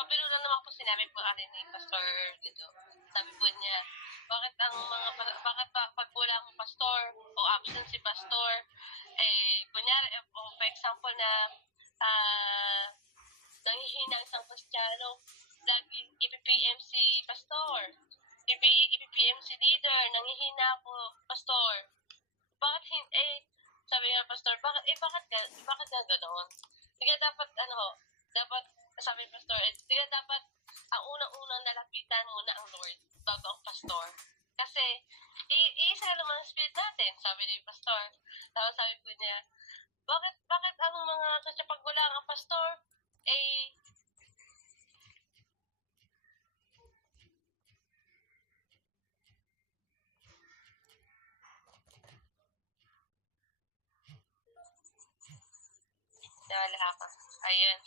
Pabiro na naman po sinabi po atin ni Pastor dito. Sabi po niya, bakit pag wala ang pastor o absent si pastor, kunyari, for example na nanghihina isang Kristiyano, lagi ipipm si pastor, ipipm si leader, nanghihina ako, pastor. Bakit sabi nga pastor, bakit nga ganoon? Hindi dapat, dapat, sabi pastor, dapat, ang unang-unang nalapitan muna ang Lord bago ang pastor. Kasi, iisa naman ang spirit natin, sabi ni pastor. Tapos sabi ko niya, bakit ang mga kasi pag wala ang pastor, nawala ka. Ayun,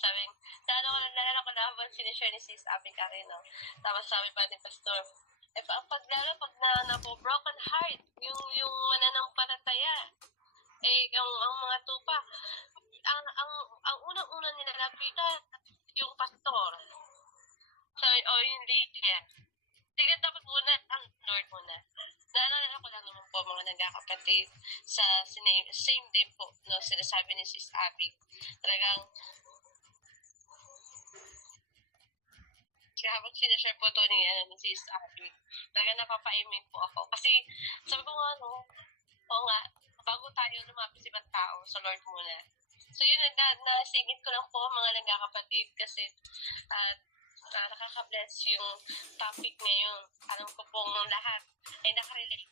nalala ko na habang sinishare ni Sis Abby Carino. Tapos sabi pa ni Pastor, pag broken heart, yung mananampalataya, ang mga tupa, ang unang-unang nilalapitan, yung pastor. So, yung leader. Sige, dapat muna, ang Lord muna. Naalala ko lang naman po mga nagkakapatid sa same day po, no, sinasabi ni Sis Abby. Talagang, kaya habang sinashare po ito ni Sis Abby, talagang napapaimig po ako. Kasi, sabi ko nga, oo nga, bago tayo lumapit sa ibang tao, sa Lord muna. So yun, nasingit ko lang po mga nagkakapatid kasi nakaka-bless yung topic ngayon. Alam ko pong lahat ay nakarelate.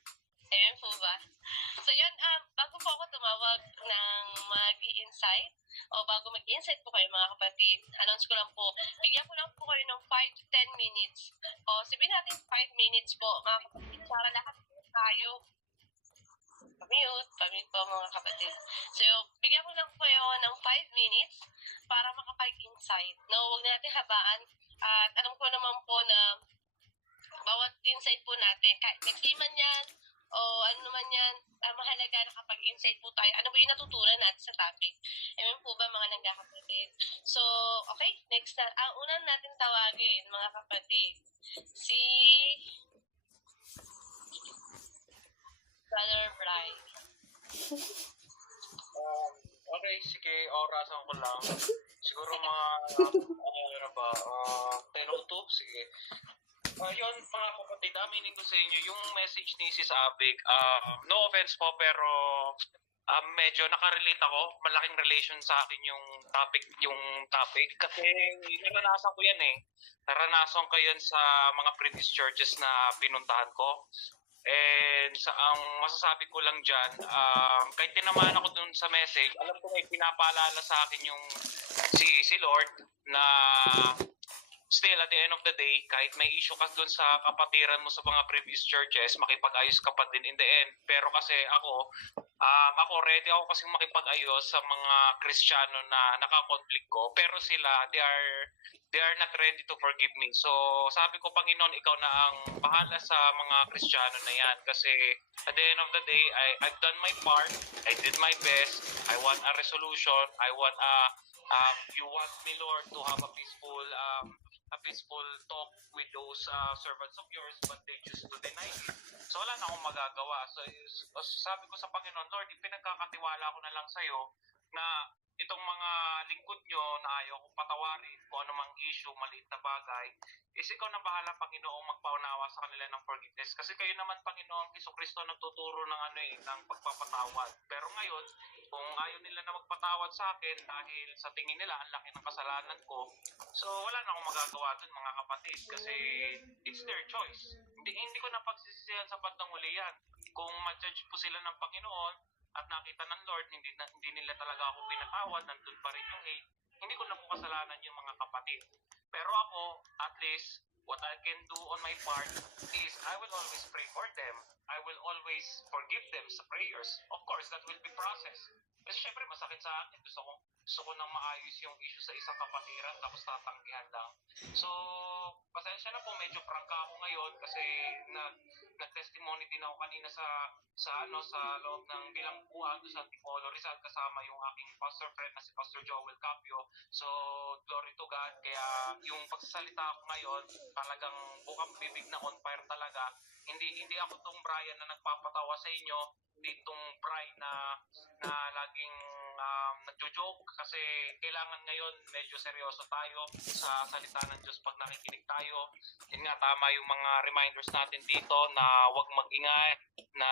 Ayan po ba? So yun, bago po ako tumawag ng mag-i-insight, o bago mag-insight po kayo mga kapatid, announce ko lang po, bigyan ko lang po kayo ng 5 to 10 minutes. O sabihin natin 5 minutes po, mga kapatid, para lahat po tayo. Pamute po mga kapatid. So, bigyan ko lang po kayo ng 5 minutes para makapag-insight. No, huwag natin habaan. At alam ko naman po na bawat insight po natin, kahit nagsiman yan, o ano naman yan, mahalaga na kapag insight po tayo. Ano ba yung natutunan natin sa topic? Amen po ba mga nagkakapatid? So, okay, next na. Ang unang natin tawagin, mga kapatid, si Brother Brian. Okay, sige, orasan ko lang. Siguro mga, 10:02, sige. Yun, mga kapatid, aminin ko sa inyo, yung message ni Sis Abig, no offense po, pero medyo nakarelate ako. Malaking relation sa akin yung topic. Kasi naranasan ko yan eh. Naranasan ko yan sa mga previous churches na pinuntahan ko. And ang masasabi ko lang dyan, kahit tinamaan ako dun sa message, alam ko may pinapaalala sa akin yung si Lord na still at the end of the day, kahit may issue ka dun sa kapatiran mo sa mga previous churches, makipag-ayos ka pa din in the end. Pero kasi ako ready ako kasi makipag-ayos sa mga Kristiyano na nakakonflict ko. Pero sila, they are not ready to forgive me. So, sabi ko, Panginoon, ikaw na ang bahala sa mga Kristiyano na yan. Kasi at the end of the day, I've done my part. I did my best. I want a resolution. I want you want me, Lord, to have a peaceful talk with those servants of yours, but they choose to deny it. So wala na akong magagawa. So sabi ko sa Panginoon, Lord, pinagkakatiwala ko na lang sa'yo na itong mga lingkod nyo na ayaw kong patawarin kung ano mang issue, maliit na bagay, is ikaw na bahala, Panginoong, magpaunawa sa kanila ng forgiveness. Kasi kayo naman, Panginoong Jesucristo, nagtuturo ng pagpapatawad. Pero ngayon, kung ayaw nila na magpatawad sa akin dahil sa tingin nila ang laki ng kasalanan ko, so wala na akong magagawa dun, mga kapatid, kasi it's their choice. Hindi ko na pagsisisihan sa bandang huli yan. Kung ma-judge po sila ng Panginoon at nakita ng Lord, hindi nila talaga ako pinatawad, nandun pa rin yung hate, hindi ko na po kasalanan yung mga kapatid. Pero ako, at least, what I can do on my part is I will always pray for them. I will always forgive them sa prayers. Of course, that will be process. Kasi syempre, masakit sa akin. Gusto ko nang maayos yung issue sa isang kapatiran tapos tatanggihan lang. So, pasensya na po, medyo prangka ako ngayon kasi nag-testimony din ako kanina sa loob ng bilangguan sa Antipolo Rizal kasama yung aking pastor friend na si Pastor Joel Capio. So, glory to God. Kaya yung pagsasalita ko ngayon, talagang bukang bibig na on fire talaga. Hindi ako tong Brian na nagpapatawa sa inyo, hindi tong Brian na laging nagjo-joke kasi kailangan ngayon medyo seryoso tayo sa salita ng Diyos pag nakikinig tayo. Yun nga, tama yung mga reminders natin dito na wag mag-ingay, na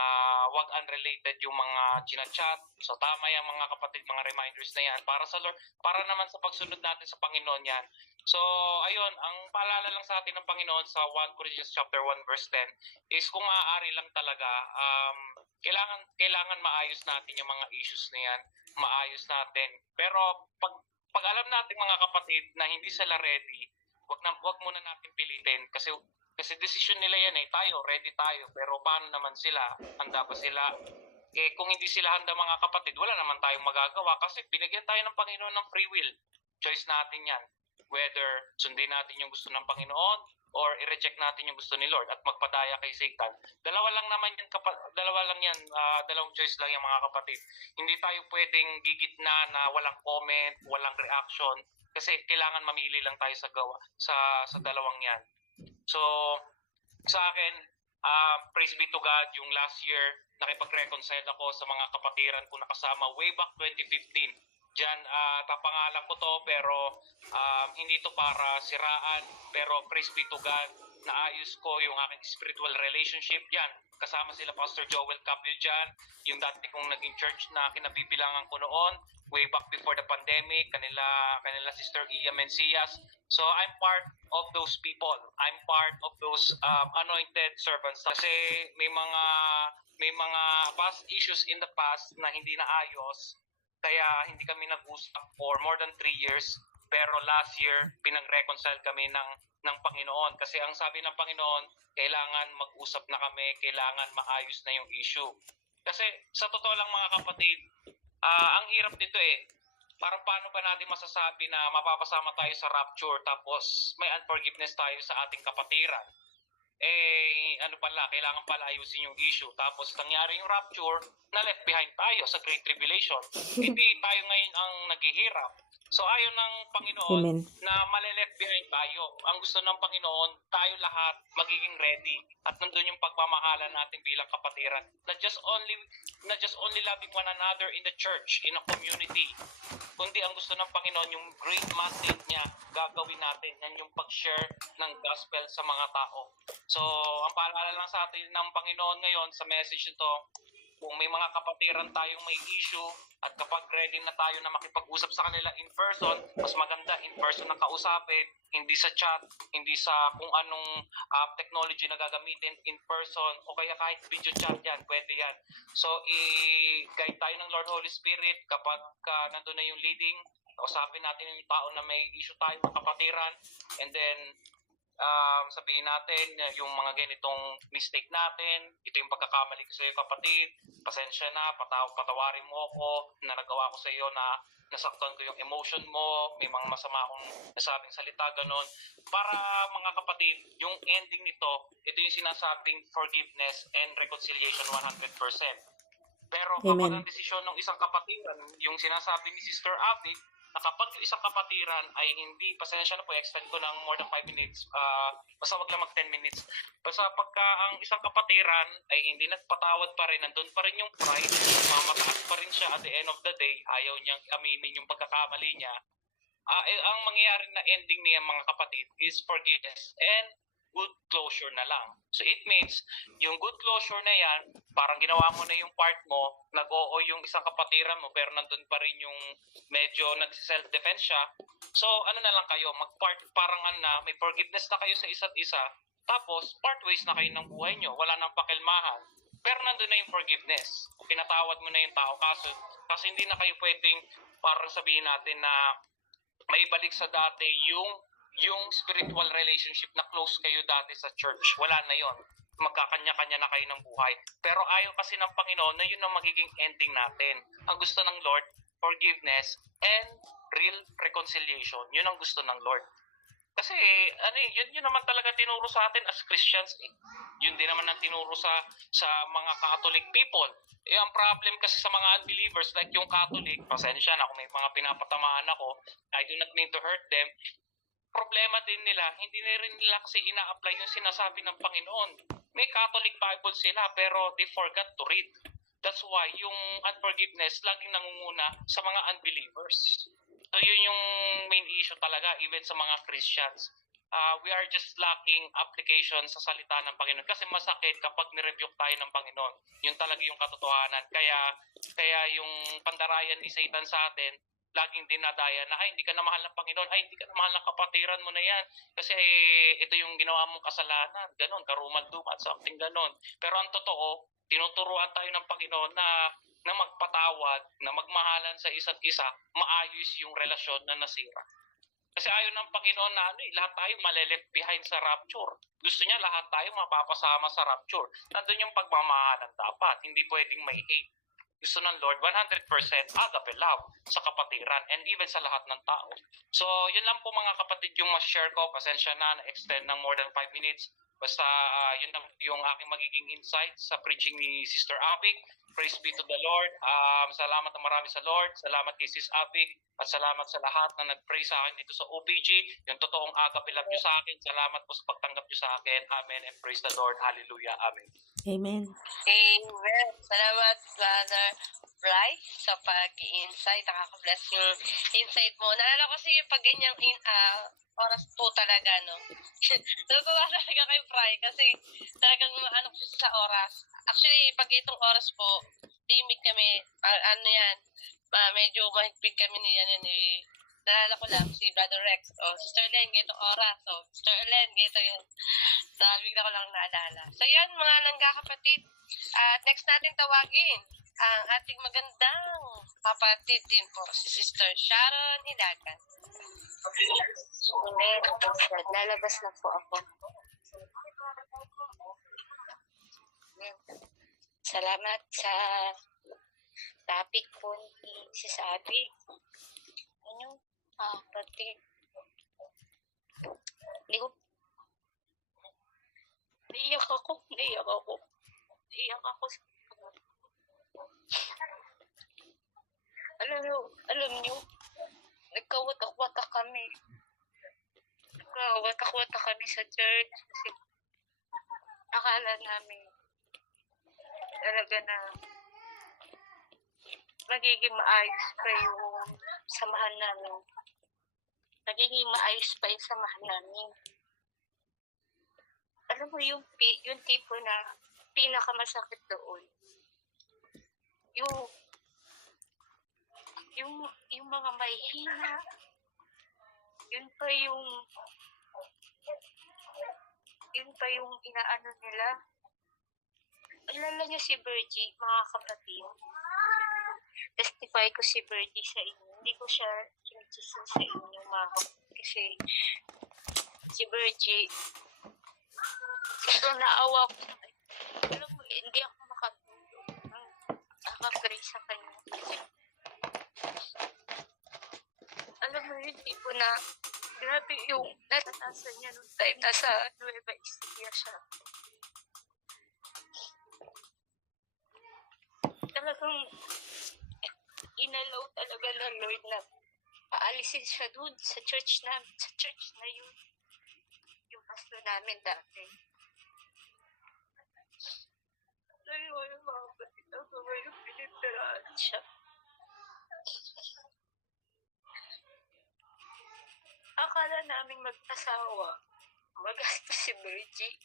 wag unrelated yung mga chinachat. So tama yung mga kapatid, mga reminders na yan para sa Lord, para naman sa pagsunod natin sa Panginoon yan. So ayun, ang paalala lang sa atin ng Panginoon sa 1 Corinthians chapter 1 verse 10 is kung maaari lang talaga, kailangan maayos natin yung mga issues na yan, maayos natin. Pero pag alam natin mga kapatid na hindi sila ready, wag muna natin pilitin kasi decision nila yan tayo ready tayo, pero paano naman sila, handa ba sila? Kung hindi sila handa mga kapatid, wala naman tayong magagawa kasi binigyan tayo ng Panginoon ng free will. Choice natin yan, whether sundin natin yung gusto ng Panginoon or i-reject natin yung gusto ni Lord at magpadaya kay Satan. Dalawa lang naman yan, dalawang choice lang yung mga kapatid. Hindi tayo pwedeng gigitna na walang comment, walang reaction, kasi kailangan mamili lang tayo sa dalawang yan. So, sa akin, praise be to God, yung last year, nakipag-reconcile ako sa mga kapatiran ko nakasama way back 2015. Diyan, tapangalan ko to, pero hindi to para siraan, pero praise be to God, naayos ko yung aking spiritual relationship diyan. Kasama sila Pastor Joel Capio diyan, yung dati kong naging church na kinabibilangan ko noon, way back before the pandemic, kanila Sister Iya Mencias. So I'm part of those people. I'm part of those anointed servants. Kasi may mga past issues in the past na hindi naayos. Kaya hindi kami nag-usap for more than 3 years. Pero last year, pinag-reconcile kami ng Panginoon. Kasi ang sabi ng Panginoon, kailangan mag-usap na kami, kailangan maayos na yung issue. Kasi sa totoo lang mga kapatid, ang hirap nito Parang paano ba natin masasabi na mapapasama tayo sa rapture tapos may unforgiveness tayo sa ating kapatiran? Kailangan pala ayusin yung issue. Tapos nangyari yung rapture, na left behind tayo sa Great Tribulation. Hindi tayo ngayon ang naghihirap. So ayaw ng Panginoon Amen. na mali-left behind tayo. Ang gusto ng Panginoon, tayo lahat magiging ready. At nandun yung pagmamahalan natin bilang kapatiran. Not just only loving one another in the church, in a community. Kundi ang gusto ng Panginoon, yung great mandate niya, gagawin natin. Yan yung pag-share ng gospel sa mga tao. So, ang paalala lang sa atin ng Panginoon ngayon sa message nito, kung may mga kapatiran tayong may issue at kapag ready na tayo na makipag-usap sa kanila in person, mas maganda in person na kausapin, hindi sa chat, hindi sa kung anong technology na gagamitin, in person o kaya kahit video chat yan, pwede yan. So, i-guide tayo ng Lord Holy Spirit kapag nandun na yung leading, kausapin natin yung tao na may issue tayo, kapatiran, and then sabihin natin yung mga ganitong mistake natin, ito yung pagkakamali ko sa iyo kapatid, pasensya na, patawarin mo ako na nagawa ko sa iyo na nasaktan ko yung emotion mo, may mga masama akong nasabing salita, ganon. Para mga kapatid, yung ending nito, ito yung sinasabing forgiveness and reconciliation 100%. Pero kapag ang desisyon ng isang kapatiran, yung sinasabi ni Sister Abby, na kapag yung isang kapatiran ay hindi, pasensya na po, extend ko ng more than 5 minutes, basta wag lang mag 10 minutes. Basta pagka ang isang kapatiran ay hindi nagpatawad pa rin, nandun pa rin yung pride, mamataas pa rin siya at the end of the day, ayaw niyang aminin yung pagkakamali niya, ang mangyayari na ending niya mga kapatid is forgiveness and good closure na lang. So it means, yung good closure na yan, parang ginawa mo na yung part mo, nag-oo yung isang kapatiran mo, pero nandun pa rin yung medyo nag-self-defense siya. So ano na lang kayo, parang may forgiveness na kayo sa isa't isa, tapos part ways na kayo ng buhay nyo, wala nang pakilmahan. Pero nandun na yung forgiveness. Pinatawad mo na yung tao, kasi hindi na kayo pwedeng, parang sabihin natin na maibalik sa dati yung spiritual relationship na close kayo dati sa church. Wala na yon. Magkakanya-kanya na kayo ng buhay. Pero ayaw kasi ng Panginoon na yun ang magiging ending natin. Ang gusto ng Lord, forgiveness, and real reconciliation. Yun ang gusto ng Lord. Kasi yun naman talaga tinuro sa atin as Christians. Yun din naman ang tinuro sa mga Catholic people. Ang problem kasi sa mga unbelievers, like yung Catholic, pasensya na kung may mga pinapatamaan ako, I do not mean to hurt them. Problema din nila, hindi na rin nila kasi ina-apply yung sinasabi ng Panginoon. May Catholic Bible sila pero they forgot to read. That's why yung unforgiveness laging nangunguna sa mga unbelievers. So yun yung main issue talaga even sa mga Christians. We are just lacking application sa salita ng Panginoon kasi masakit kapag nirebuke tayo ng Panginoon. Yun talaga yung katotohanan. Kaya yung pandarayan ni Satan sa atin, laging dinadaya na, ay, hindi ka na mahal ng Panginoon, ay, hindi ka na mahal ng kapatiran mo na yan. Kasi ito yung ginawa mong kasalanan, ganon, karumal-dumal, something ganon. Pero ang totoo, tinuturuan tayo ng Panginoon na magpatawad, na magmahalan sa isa't isa, maayos yung relasyon na nasira. Kasi ayaw ng Panginoon na lahat tayo maleleft behind sa rapture. Gusto niya lahat tayo mapapasama sa rapture. Nandun yung pagmamahalan dapat, hindi pwedeng may hate. Gusto ng Lord 100% agape love sa kapatiran and even sa lahat ng tao. So, yun lang po mga kapatid yung ma-share ko. Pasensya na-extend ng more than 5 minutes. Basta yun yung aking magiging insight sa preaching ni Sister Abig. Praise be to the Lord. Salamat na marami sa Lord. Salamat kay Sis Abig. At salamat sa lahat na nag-pray sa akin dito sa OPG. Yung totoong agape love nyo sa akin. Salamat po sa pagtanggap nyo sa akin. Amen and praise the Lord. Hallelujah. Amen. Amen. Amen. Salamat, Brother Bryce, sa pag-i-insight. Nakaka-bless yung insight mo. Naalala ko kasi yung pag ganyang oras po talaga, no? Natutuwa talaga kay Bry kasi talagang maano ko siya sa oras. Actually, pag itong oras po, limit kami, medyo mahigpit kami ni naalala ko lang si Brother Rex, Sister Len, ganitong oras, Sister Len, ganito yun. Bigla ko lang naalala. So yan, mga langga kapatid. At next natin tawagin ang ating magandang kapatid din po, si Sister Sharon Hilagan. Amen. Lalabas na po ako. Salamat sa topic po ni Sis Abby. Pati hindi ko naiyak ako alam nyo nagkawatak-watak kami sa church kasi akala namin talaga na magiging maayos pa yung samahan namin. Alam mo yung tipo na pinakamasakit doon. Yung mga may hina, yun pa yung inaano nila. Alala niyo si Virgie, mga kapatid. Testify ko si Virgie sa inyo. Hindi ko siya kinitisin sa inyo, mga kapatid. Kasi si Virgie, sobrang naawa ko. Alam mo, hindi ako makatulog. Nakapray sa kanya. Kasi, alam mo yun, tipo na, grabe yung naranasan niya noong time nasa Nueva Ecija siya. Talagang inalaw talaga ng Lord na paalisin siya doon sa church na yun. Yung pastor namin dati. Ayun, yung mga kapatid ako ngayon pinintaraan siya. Akala namin mag-asawa, magastos si Virgie.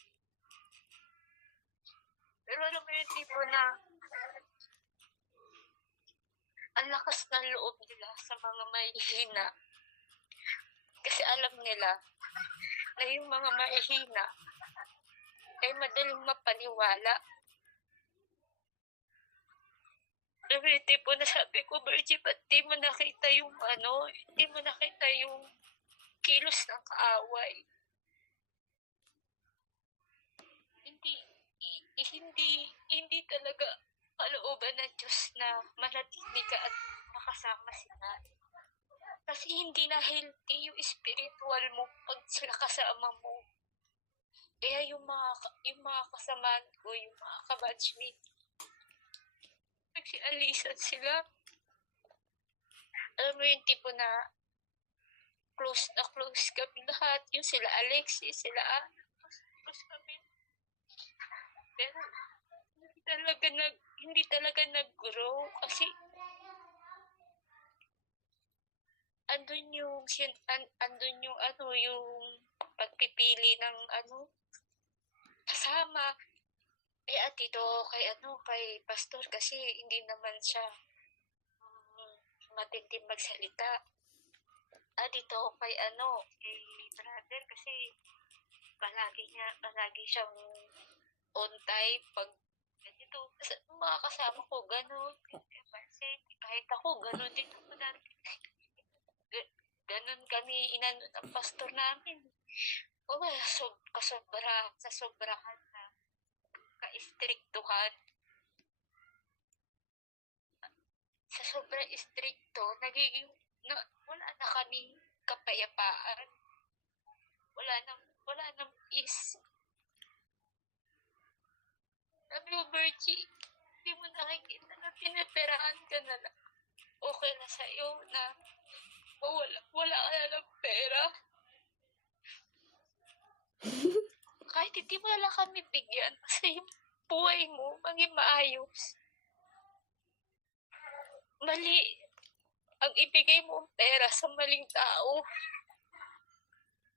Pero alam mo yung tipo na ang lakas ng loob nila sa mga mahihina. Kasi alam nila na yung mga mahihina ay madaling mapaniwala. Pero yung tipo na sabi ko, Virgie, ba't di mo nakita yung kilos ng kaaway? Hindi talaga kalooban ng Diyos na manatili ka at makakasama sila. Kasi hindi na healthy yung spiritual mo pag sila kasama mo. Kaya yung mga kasamaan ko, yung mga kabatchmate, nagsialisan sila. Alam mo yung tipo na close kami lahat. Yung sila Alexis, sila Ana, close kami. Pero hindi talaga nag-grow kasi andun yung yung pagpipili ng kasama. At dito kay pastor kasi hindi naman siya matindi magsalita. Dito kay brother kasi palagi siyang on time pag ganito. Mga kasama ko gano'n. Kasi kahit ako gano'n din ako dati. Ganon kami inano ng pastor namin. Sa sobrahan na ka-istriktuhan. Sa sobrang istrikto, wala na kaming kapayapaan. Wala nang peace. Sabi mo, Bergie, hindi mo nakikita na pinaperahan ka na lang. Okay na sa'yo na wala ka na ng pera. Kahit hindi mo lang kami bigyan kasi yung buhay mo maging maayos. Mali ang ibigay mo ang pera sa maling tao.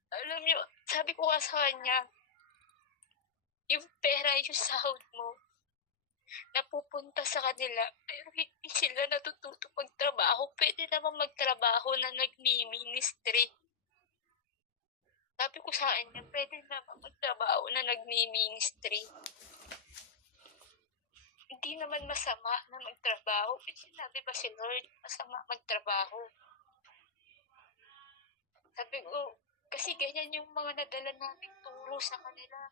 Alam niyo, sabi ko nga sa kanya, yung pera, yung sahod mo, napupunta sa kanila, pero hindi sila natututo magtrabaho. Pwede naman magtrabaho na nagmi-ministry. Sabi ko sa kanya, pwede naman magtrabaho na nagmi-ministry. Hindi naman masama na magtrabaho. Sinabi ba si Lord, masama magtrabaho? Sabi ko, kasi ganyan yung mga nadala namin turo sa kanila.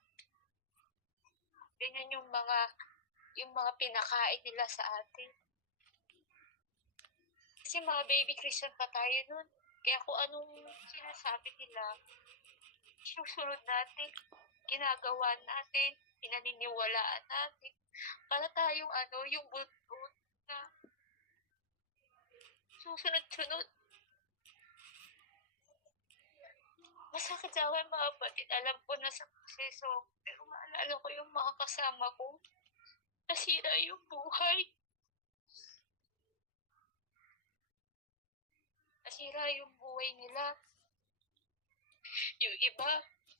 Ganyan yung mga pinakain nila sa atin. Kasi mga baby Christian pa tayo nun. Kaya kung anong sinasabi nila, susunod natin, ginagawa natin, pinaniniwalaan natin. Para tayong yung bulbul na susunod-sunod. Masakit sa akin mga kapatid. Alam ko na sa proseso. Pero maalala ko yung mga kasama ko. Nasira yung buhay. Nasira yung buhay nila. Yung iba,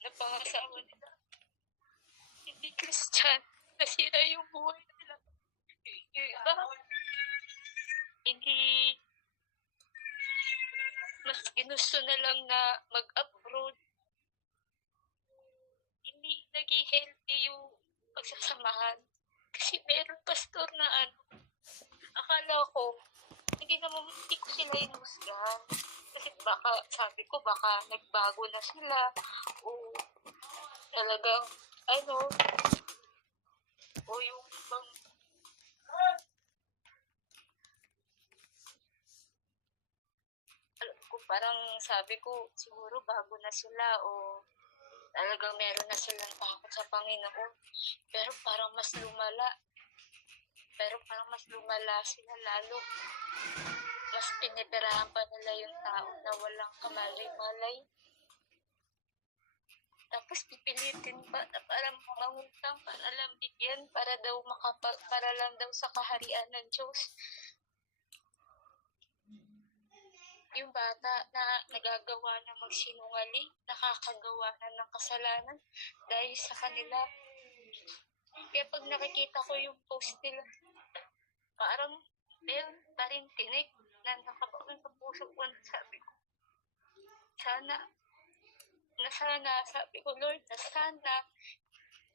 na pangasawa nila. Hindi Christian. Nasira yung buhay nila. Yung iba, hindi mas ginusto na lang na mag-abroad. Hindi naging healthy yung pagsasamahan. Kasi meron pastor na akala ko, hindi ko sila inusgan. Kasi sabi ko, baka nagbago na sila. O talagang, o yung ibang parang sabi ko, siguro bago na sila o talagang meron na silang takot sa Panginoon. Pero parang mas lumala sila lalo. Mas pinipirahan pa nila yung tao na walang kamalay-malay. Tapos pipilitin pa na parang mangutang para lang bigyan, para lang daw sa kaharian ng Diyos. Yung bata na nagagawa na magsinungaling, nakakagawa na ng kasalanan dahil sa kanila. Kaya pag nakikita ko yung post nila, parang meron pa rin tinik na nakabaon sa puso ko. Sabi ko, sana, sabi ko, Lord, na sana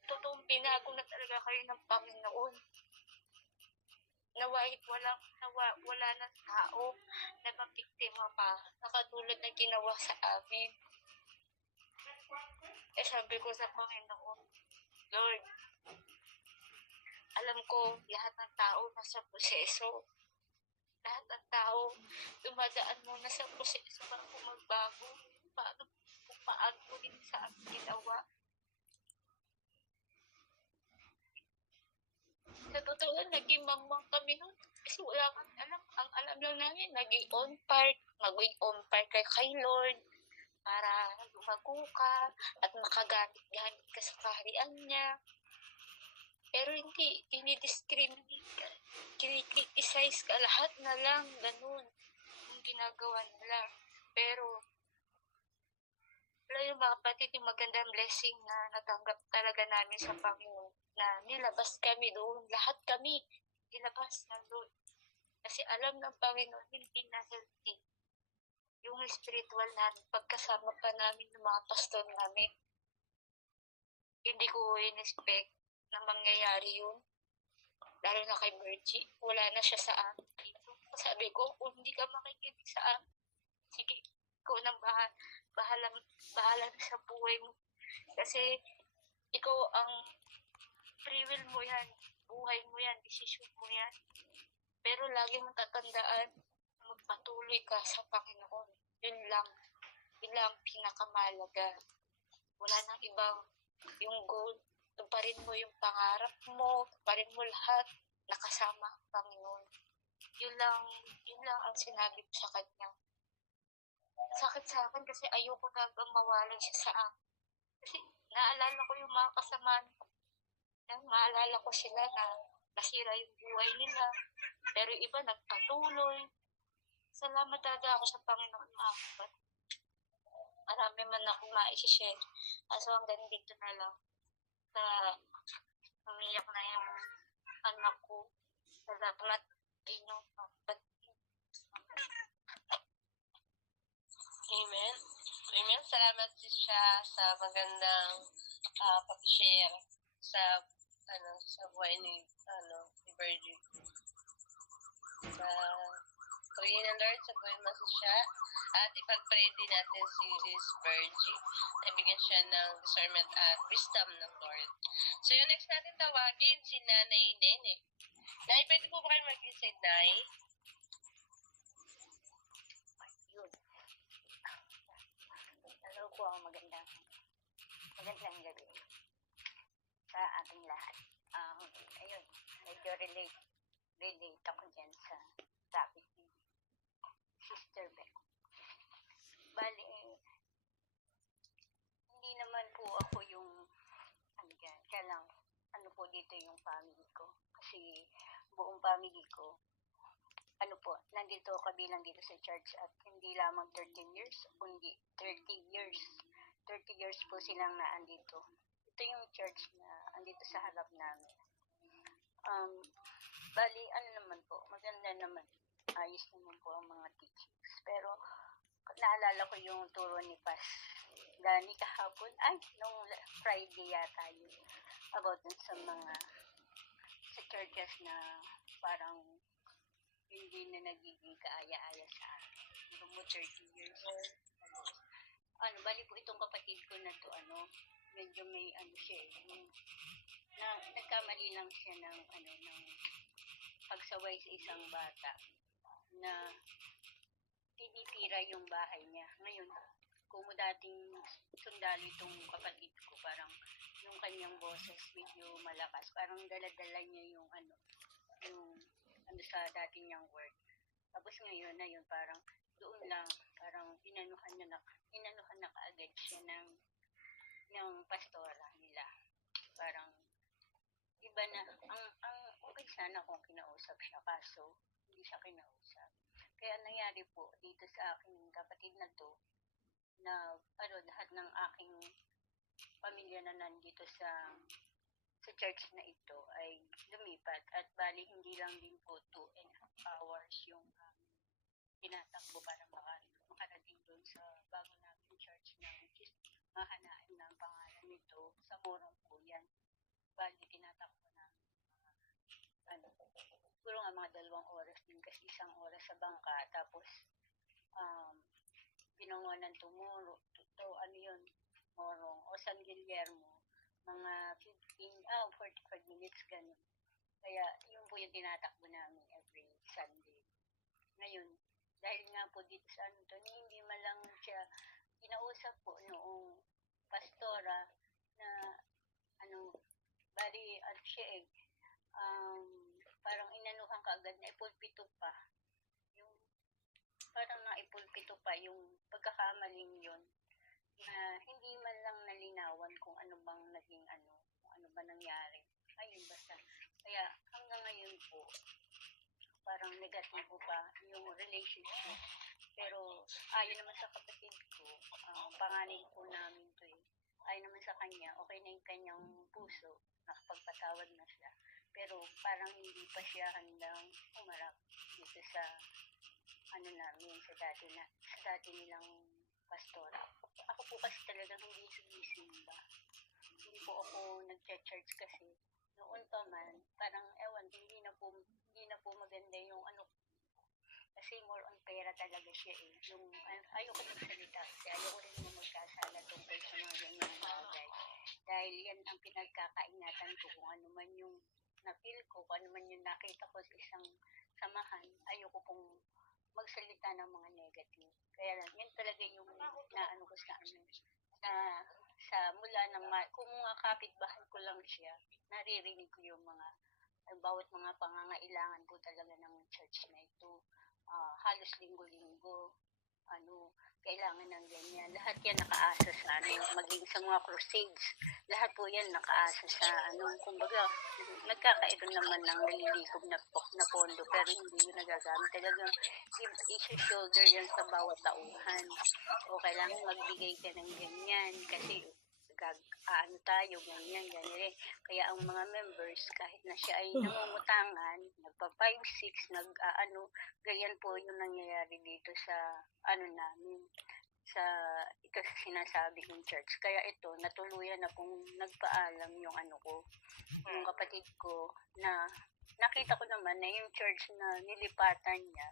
totoong binago na talaga kayo ng Panginoon. Nawahit wala ng tao na mabiktima pa na katulad na ginawa sa amin. Sabi ko sa Panginoon, Lord, alam ko lahat ng tao nasa proseso. lahat ng tao dumadaan muna sa proseso bago magbago. Paano ko din sa aking ginawa. Sa totoo lang, naging mangmang kami nun. Kasi wala kami alam. Ang alam lang namin, maging on part kay Lord para lumago ka at makagamit-gamit ka sa kaharian niya. Pero hindi, dinidiscriminate ka. Kinikriticize ka, lahat na lang, ganun yung ginagawa nila. Pero, wala yung mga kapatid, yung magandang blessing na natanggap talaga namin sa Panginoon na nilabas kami doon. Lahat kami nilabas na doon. Kasi alam ng Panginoon, hindi na healthy yung spiritual namin, pagkasama pa namin ng mga pastor namin. Hindi ko in-expect na mangyayari yun. Lalo na kay Bergie, wala na siya sa amin dito. Sabi ko, kung hindi ka makikinig sa amin, sige, ikaw nang bahala na sa buhay mo. Kasi, ikaw ang free will mo yan, buhay mo yan, desisyon mo yan. Pero lagi mong tatandaan, magpatuloy ka sa Panginoon. Yun lang ang pinakamalaga. Wala nang ibang yung goal. Tuparin mo yung pangarap mo, tuparin mo lahat, nakasama ang Panginoon. Yun lang ang sinabi ko sa kanya. Sakit sa akin kasi ayoko na mawala siya sa akin. Kasi naalala ko yung mga kasamaan ko. Maalala ko sila na nasira yung buhay nila. Pero yung iba nagpatuloy. Salamat talaga ako sa Panginoon, mga kapatid. Marami man ako ma-share. Kaso hanggang dito na lang. Umiyak na yung anak ko. Salamat inyo, mga kapatid. Amen. Amen. Salamat siya sa magandang pag-share sa buhay ni Virgil. Pray na Lord sa buhay mo siya at ipag-pray din natin si Virgie na bigyan siya ng discernment at wisdom ng Lord. So yung next natin tawagin si Nanay Nene. Nay, pwede po ba kayo mag-inside, Nay? Yun. Hello po, magandang gabi sa ating lahat. Ayun, medyo relate ako dyan sa topic ni Sister Beck. Bali, hindi naman po ako yung kaya lang, po dito yung family ko. Kasi buong family ko, nandito kabilang dito sa church at hindi lamang 13 years, kundi 30 years. 30 years po silang naandito. Ito yung church na andito sa harap namin. Bali, naman po, maganda naman. Ayos naman po ang mga teachings. Pero, naalala ko yung turo ni Pas Dani kahapon, nung Friday yata yun, about sa mga sa churches na parang hindi na nagiging kaaya-aya sa mo 30 years. Bali po itong kapatid ko na to, medyo may siya nagkamali lang siya ng pagsaway sa isang bata na tinitira yung bahay niya. Ngayon, kung dating sundalo itong kapatid ko, parang yung kanyang boses medyo malakas, parang dala-dala niya yung sa dati niyang work. Tapos ngayon na yun, parang doon lang, parang inanuhan na kaagad siya ng pastora nila. Parang iba na, ang okay sana kung kinausap siya, kaso hindi siya kinausap. Kaya nangyari po dito sa aking kapatid na to, na lahat ng aking pamilya na nandito sa church na ito ay lumipat at bali hindi lang din po 2.5 hours yung tinatakbo para makarating doon sa bago namin church na which is mahanaan na ang pangalan nito sa Morong po yan. Bali tinatakbo na siguro nga mga 2 oras din kasi 1 oras sa bangka tapos pinangonan Morong o San Guillermo mga 45 minutes ganun. Kaya yun po yung tinatakbo namin every Sunday. Ngayon, dahil nga po dito sa ano to, hindi man lang siya kinausap po noong pastora na ano, bali at siya parang inanuhan ka agad na ipulpito pa. Yung parang naipulpito pa yung pagkakamaling yun na hindi man lang nalinawan kung ano bang naging kung ano ba nangyari. Ayun basta. Kaya hanggang ngayon po, parang negatibo pa yung relationship. Pero ayon naman sa kapatid ko, panganay po namin to ayon naman sa kanya, okay na yung kanyang puso, nakapagpatawad na siya. Pero parang hindi pa siya handang umarap dito sa namin, sa dati nilang pastora. Ako po kasi talagang hindi sumisimba. Hindi po ako nag-church kasi noon pa man, parang ewan, hindi na po maganda yung kasi more on pera talaga siya Yung ayoko magsalita kasi ayoko rin mo magkasala tungkol sa mga ganyan bagay. Dahil yan ang pinagkakaingatan ko kung ano man yung na-feel ko, kung ano man yung nakita ko sa isang samahan, ayoko pong magsalita ng mga negative. Kaya lang, yan talaga yung naano ko sa mula ng kung mga kapitbahay ko lang siya, naririnig ko yung bawat mga pangangailangan po talaga ng church na ito. Halos linggo-linggo, kailangan ng ganyan. Lahat yan nakaasa sa maging sa mga crusades. Lahat po yan nakaasa sa kumbaga, nagkakaroon naman ng nalilikob na pondo, pero hindi yun nagagamit. Talagang i-shoulder yan sa bawat tauhan. O kailangan magbigay ka ng ganyan kasi tayo, ganyan. Kaya ang mga members, kahit na siya ay nangungutangan, nagpa 5-6, ganyan po yung nangyayari dito sa namin, sa ito sinasabi ng church. Kaya ito, natuluyan na pong nagpaalam yung yung kapatid ko, na nakita ko naman na yung church na nilipatan niya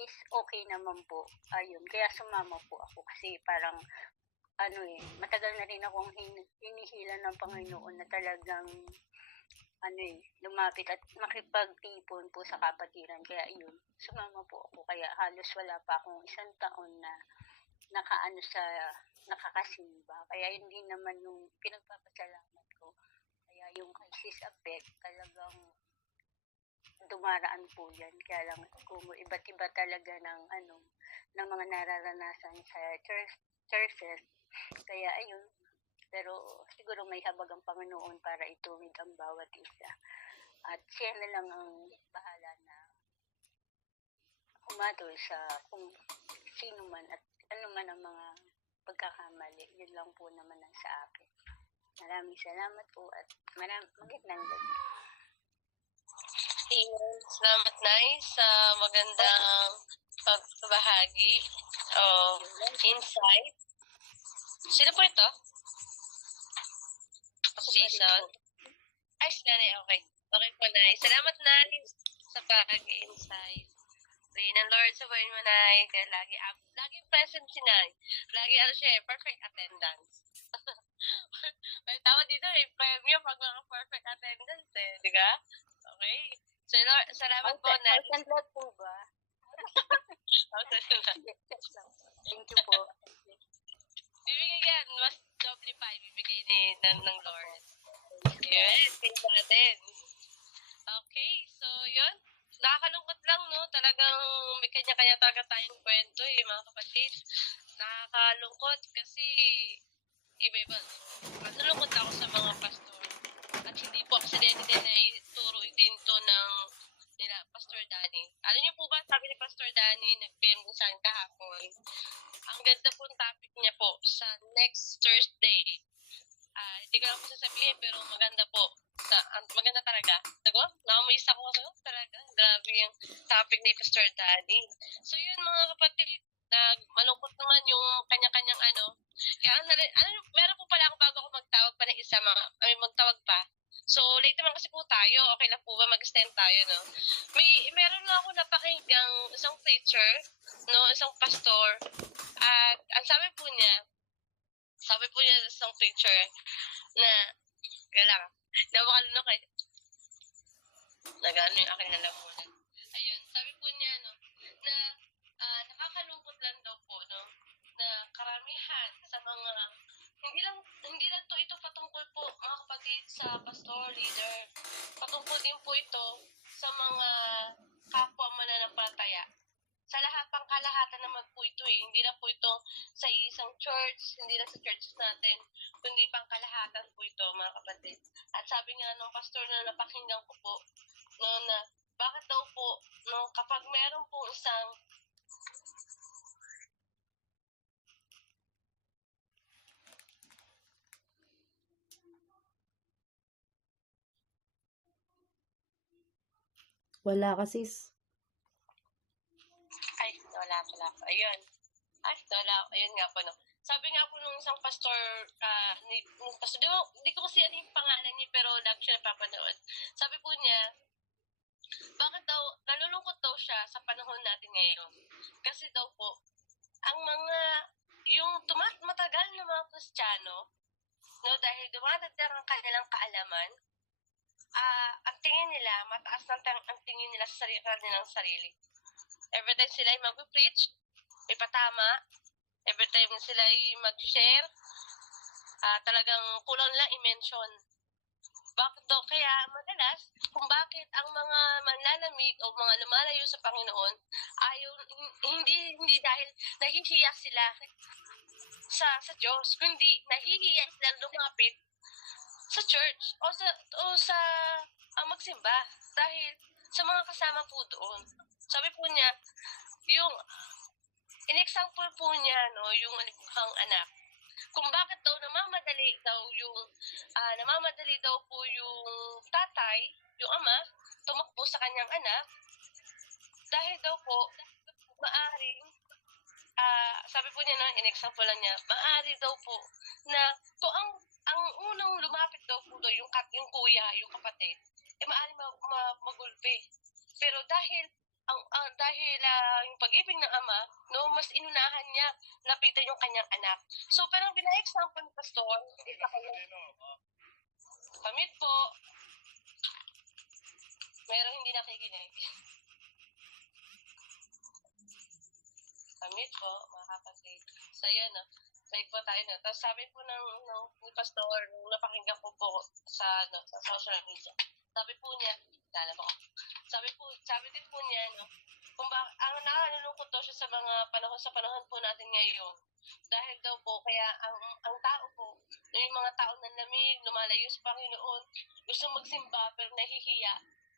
is okay naman po. Ayun, kaya sumama po ako kasi parang matagal na rin akong hinihila ng Panginoon na talagang lumapit at makipagtipon po sa kapatiran. Kaya yun, sumama po ako. Kaya halos wala pa akong 1 taon na nakakasimba. Kaya hindi naman yung pinagpapasalamat ko. Kaya yung kay Sis Abet, talagang dumaraan po yan. Kaya lang, iba't iba talaga ng mga nararanasan sa churches. Kaya ayun, pero siguro may habag ang Panginoon para ituwid ang bawat isa. At siya na lang ang bahala na humatol sa kung sino man at ano man ang mga pagkakamali. Yun lang po naman ang sa akin. Maraming salamat po at magandang gabi. Salamat, Nay, sa magandang pagbahagi. Insight. Sino po ito? Jason? Ay, si Nanay. Okay. Okay po, Nay. Salamat, Nay, sa pag-insight. Rin ng Lord sa buhay mo, Nay. Kaya lagi present si Nay. Lagi siya, perfect attendance. May tawag dito, premium pag mga perfect attendance, di ba? Okay. So, Lord, salamat po, Nay. Lot po ba? Thank you po. Bibigay yan, mas doble pa ibibigay ng Lord. Yes, tingnan natin. Okay, so yun. Nakakalungkot lang, no? Talagang may kanya-kanya talaga tayong kwento, mga kapatid. Nakakalungkot kasi iba-iba. Nalungkot ako sa mga pastor. At hindi po aksidente na ituro din to ng nila, Pastor Danny. Alam niyo po ba, sabi ni Pastor Danny, nag-PM sa akin kahapon, ang ganda po ng topic niya po sa next Thursday. Hindi ko lang po sasabihin, pero maganda po. Maganda talaga. Diba? Nakamiss ako talaga. Grabe yung topic ni Pastor Danny. So yun, mga kapatid, malungkot naman yung kanya-kanyang Kaya meron po pala ako bago ako magtawag pa ng isa, magtawag pa. So, late naman kasi po tayo. Okay lang po ba mag-extend tayo, no? Meron lang ako napakinggang isang preacher, no? Isang pastor. At ang sabi po niya sa isang preacher na, nawakalunok nag-ano yung aking lalamunan. Ayun, sabi po niya, no? Na sa mga hindi lang ito patungkol po mga kapatid sa pastor leader. Patungkol din po ito sa mga kapwa mananampalataya. Sa kalahatan naman po ito eh. Hindi lang po ito sa isang church, hindi lang sa churches natin, kundi pangkalahatan po ito mga kapatid. At sabi nga ng pastor na napakinggan ko po, no, na bakit daw po, no, kapag meron po isang Wala ka, sis. ay, wala pala ako. Ayun. Ay, wala. Ayun nga po, no. Sabi nga po nung isang pastor, nung pastor, di ko kasi ano yung pangalan niya, pero lagi siya napapanood. Sabi po niya, bakit daw, nalulungkot daw siya sa panahon natin ngayon. Kasi daw po, ang matagal na mga Kristiyano, no, dahil dumadagdag ang kanilang kaalaman, ang tingin nila, mataas ang tingin nila sa kanilang sarili. Every time sila ay mag-preach, ipatama, every time sila ay mag-share, talagang kulang lang i-mention. Bakit daw? Kaya madalas, kung bakit ang mga manlalamig o mga lumalayo sa Panginoon, hindi dahil nahihiya sila sa Diyos, kundi nahihiya sila lumapit sa church o sa magsimba dahil sa mga kasama po doon. Sabi po niya, yung in-example po niya, no, yung alibukang anak. Kung bakit daw namamadali daw po yung tatay, yung ama, tumakbo sa kanyang anak dahil daw po maaring sabi po niya na in-example lang niya, maaari daw po na kung ang unang lumapit daw po daw yung kuya, yung kapatid, maaari magulpi. Pero dahil yung pag-ibig ng ama, no, mas inunahan niya lapitan yung kanyang anak. So, parang bina-example ni pastor, hindi pa kayo. Pamit po. Merong hindi nakikinig. Pamit po, mga kapatid. So, yun, no. Like po tayo, no. Tapos sabi po ng pastor, nung napakinggan ko po sa social media, sabi po niya, sabi din po niya, no, kung ang nakalulungkot daw siya sa panahon po natin ngayon. Dahil daw po, kaya ang tao po, yung mga tao na lamig, lumalayo sa Panginoon, gusto magsimba pero nahihiya,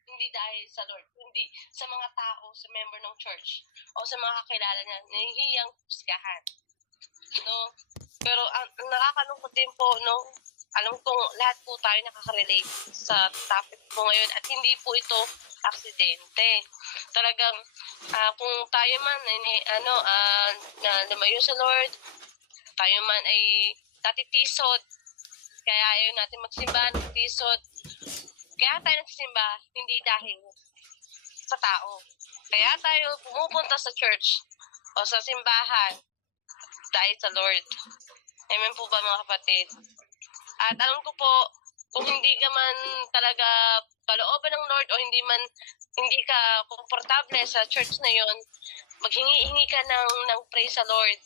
hindi dahil sa Lord, kundi sa mga tao, sa member ng church, o sa mga kakilala niya, nahihiyang husgahan. No? Pero ang nakakalungkot din po, no, alam kong lahat po tayo nakaka-relate sa topic po ngayon at hindi po ito aksidente. Talagang kung tayo man na lumayo sa Lord, tayo man ay natitisod, kaya ayaw natin magsimba, natitisod. Kaya tayo nagsimba, hindi dahil sa tao. Kaya tayo pumupunta sa church o sa simbahan dahil sa Lord. Amen po ba mga kapatid? At alam ko po, kung hindi ka man talaga kalooban ng Lord o hindi ka komportable sa church na yon, maghingi-hingi ka ng praise sa Lord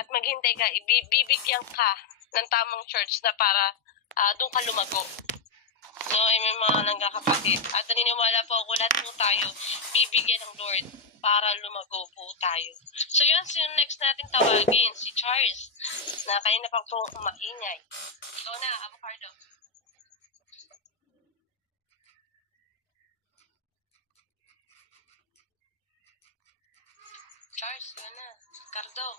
at maghintay ka, ibibigyan ka ng tamang church na para doon ka lumago. No, amen mga nanggakapatid. At naniniwala po ako, lahat po tayo bibigyan ng Lord para lumago po tayo. So yun, yung next natin tawagin, si Charles, na kanina pa po umaingay. Ikaw na, Avocado. Charles, yun na. Cardo.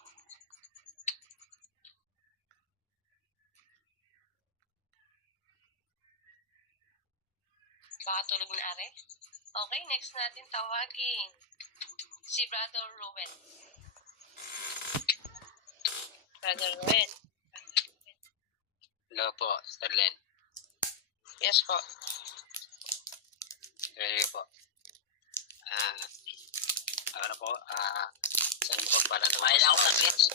Baka tulog na are. Okay, next natin tawagin si Brother Ruben. Brother Ruben. Hello po, Sterlen. Yes po. Hello po. Saan mo pala naman? Mahal ako sa gets.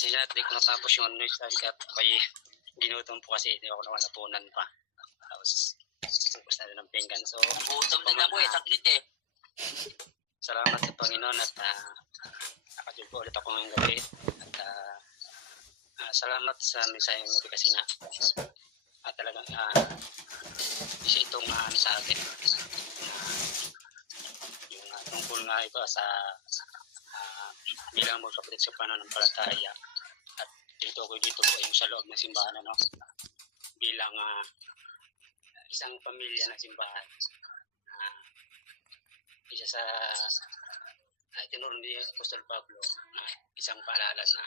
Siya di ko natapos yung ano study at kaya ginutom po kasi hindi ako napunan pa. Tapos tapos na rin ng pinggan. So, Gutom din ako saglit eh. Salamat sa Panginoon at nakajul po ulit ako ngayong gabi. At salamat sa mensahe mo kasi nga talagang isa itong sa akin yung tungkol nga ito sa bilang magkapatid sa pananampalataya at dito po yung sa loob ng simbahan bilang isang pamilya ng simbahan. Isa sa tinuro ni Apostol Pablo na isang paalala na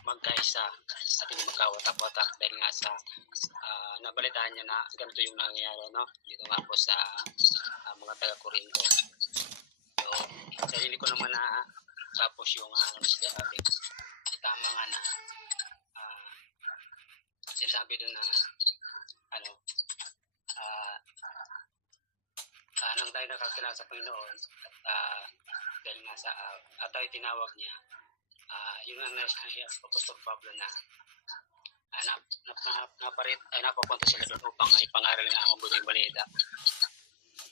magkaisa at hindi magkawatak-watak dahil nga sa nabalitaan niya na ganito yung nangyayari dito nga po sa mga taga-Corinto. So, sarili ko naman na tapos yung sinasabi. Tama nga na sinasabi doon na nang tayo nakakilala sa Panginoon dahil nga sa tayo tinawag niya yun ang nasa Apostol Pablo na napapunta sila doon upang ipangaral nga ang mabuting balita.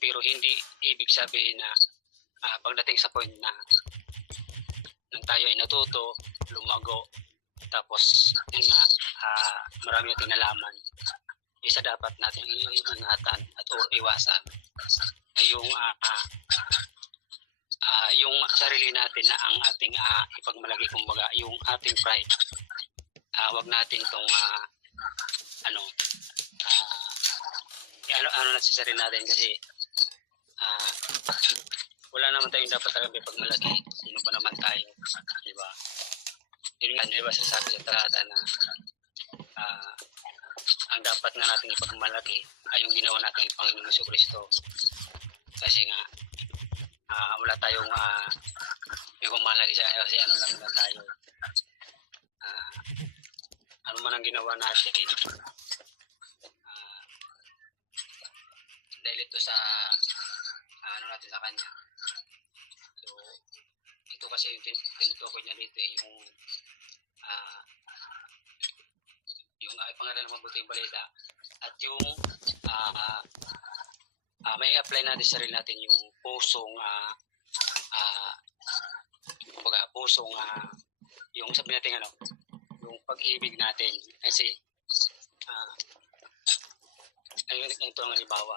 Pero hindi ibig sabihin na pagdating sa point na nang tayo ay natuto, lumago, tapos yun nga marami nating nalaman, isa dapat natin ingatan at iwasan ay yung sarili natin na ang ating ipagmalaki, kumbaga yung ating pride. Wag natin tong ano na sa sarili natin kasi wala naman tayong dapat talaga ipagmalaki. Sino ba naman tayo? Diba? Yun nga, diba sasabi sa talata na ang dapat nga natin ipagmalaki ay yung ginawa natin ng Panginoon Jesucristo. Kasi nga wala tayong ipagmalaki sa kanya kasi ano lang naman tayo. Ano man ang ginawa natin dahil ito sa ano natin sa kanya. So ito kasi yung tinutukoy niya dito yung pangaral ng mabuting balita at yung may apply natin sa sarili natin yung pusong yung sabi natin yung pag-ibig natin kasi ayun ito ang halimbawa.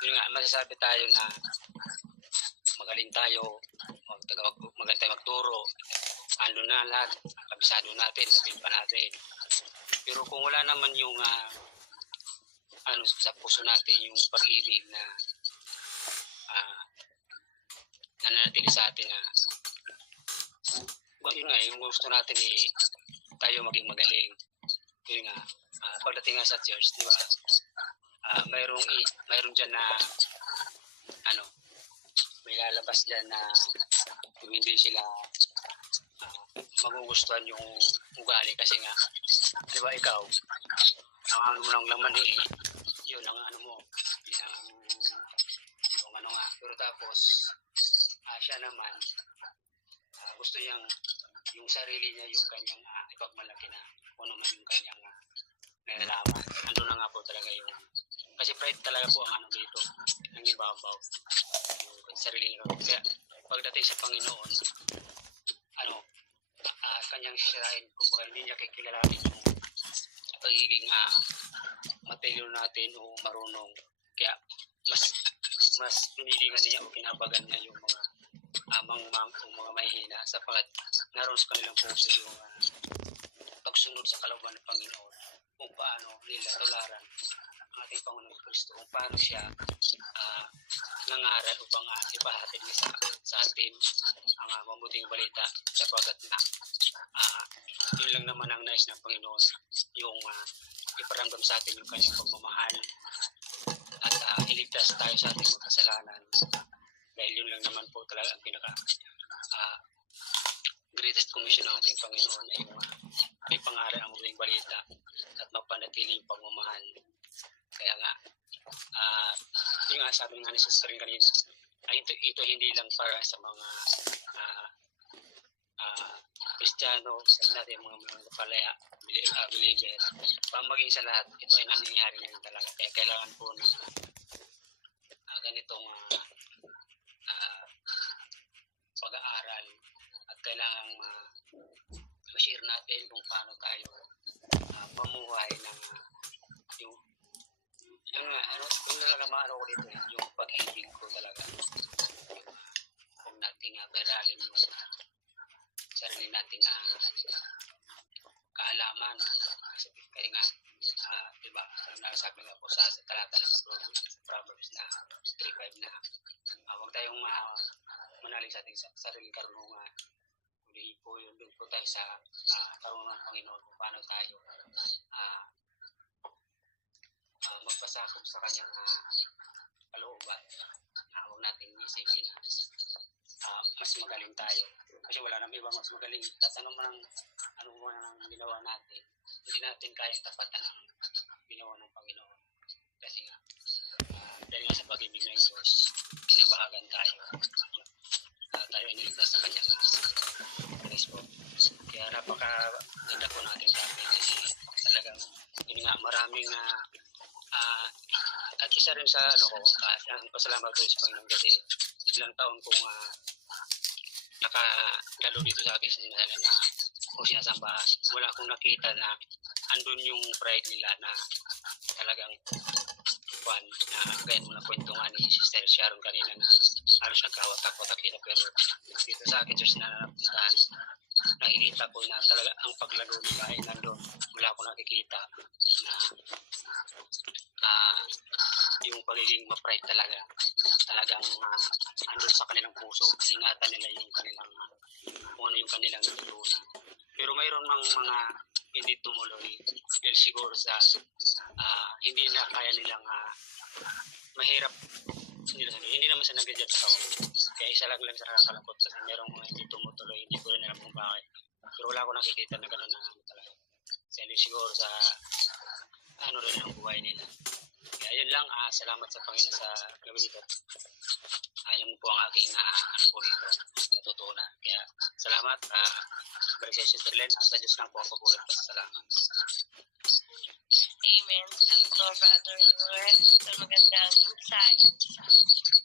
Yun nga, masasabi tayo na magaling tayo magturo, ano na lahat, kabisado natin, sabihin pa natin. Pero kung wala naman yung sa puso natin, yung pag-ibig na nananatili sa atin na yun nga, yung gusto natin tayo maging magaling. Yun nga, pagdating nga sa church, di ba? Mayroon dyan na may lalabas dyan na kung hindi sila magugustuhan yung ugali kasi nga, di ba ikaw, ang ano mo lang laman yun ang ano mo, yung ano nga, pero tapos siya naman, gusto niyang yung sarili niya, yung kanyang ipagmalaki na kung naman yung kanyang nilalaman. Ando na nga po talaga yung, kasi pride talaga po ang dito, ang ibabaw, yung sarili niya. Kaya pagdating sa Panginoon, kanyang sisirain, kung hindi niya kikilalanin yung pagiging matalino natin o marunong. Kaya mas pinilingan niya o kinabagan niya yung mga mga mahihina sapagat naroon sa kanilang puso yung pagsunod sa kalooban ng Panginoon kung paano nila tularan ang ating Panginoong Kristo, kung paano siya nangaral upang ipahatid niya sa atin ang mabuting balita sapagat na yun lang naman ang nais ng Panginoon, yung iparamdam sa atin yung kanyang pagmamahal at iligtas tayo sa ating mga kasalanan. Dahil yun lang naman po talaga ang pinaka greatest commission ng ating Panginoon ay yung may pangaral ang mabuting balita at mapanatili yung pagmamahal. Kaya nga, yung nga sabi nga ni Sister rin kanina, ito hindi lang para sa mga Kristiyano, sa natin mga kapalaya, believer, maging sa lahat, ito ay nangyayari ngayon talaga. Kaya kailangan po na ganitong pag-aaral kailangan ma-share natin kung paano tayo mamuhay ng yung nalalamaan ko dito, yung pag-ibig ko talaga. Kung nating peralim yung sarili nating kaalaman. Kaya nga, diba, nasabi nga po sa talata na sa Proverbs na 3:5 na huwag tayong manalig sa ating sariling karunungan. Kundi po yun, doon po tayo sa karunungan ng Panginoon kung paano tayo magpasakop sa kanyang kalooban. Huwag nating isipin mas magaling tayo. Kasi wala naman ibang mas magaling. Tatanong mo ng ano mo nang ginawa natin. Hindi natin kayang tapatan ang ginawa ng Panginoon. Kasi nga, dahil nga sa pag-ibig ng Diyos, kinabahagan tayo. Tayo ay niligtas sa kanyang grace po. Kaya napakaganda po ng ating topic kasi talagang yun nga, maraming at isa rin sa pasalamat ko sa Panginoon kasi ilang taon kong nakalalo dito sa akin sa sinasala na kung sinasambahan. Wala akong nakita na andun yung pride nila na talagang na gaya mo na kwento nga ni Sister Sharon kanina na halos nagkawat-takot kita pero dito sa akin church na napuntahan nakikita ko na talaga ang paglago nila ay nandun. Wala akong nakikita na yung pagiging ma-pride talagang andun sa kanilang puso, ingatan nila yung kanilang kung ano yung kanilang natutunan. Pero mayroon mga hindi tumuloy dahil siguro sa hindi na kaya nilang mahirap hindi naman sa nag-judge ako. Kaya isa lang sa nakakalangkot kasi mayroong mga hindi tumutuloy, hindi ko rin alam kung bakit. Pero wala ko nakikita na gano'n na talaga. Kasi siguro sa ano rin ang buhay nila. Kaya yun lang, salamat sa Panginoon sa gabi dito. Ayun po ang aking po dito, natutunan. Kaya salamat, balik sa Sister Len, sa Diyos lang po ang pabuhay pa sa salamat. Amen. Salamat po, Brother Ruel. Sa magandang insight.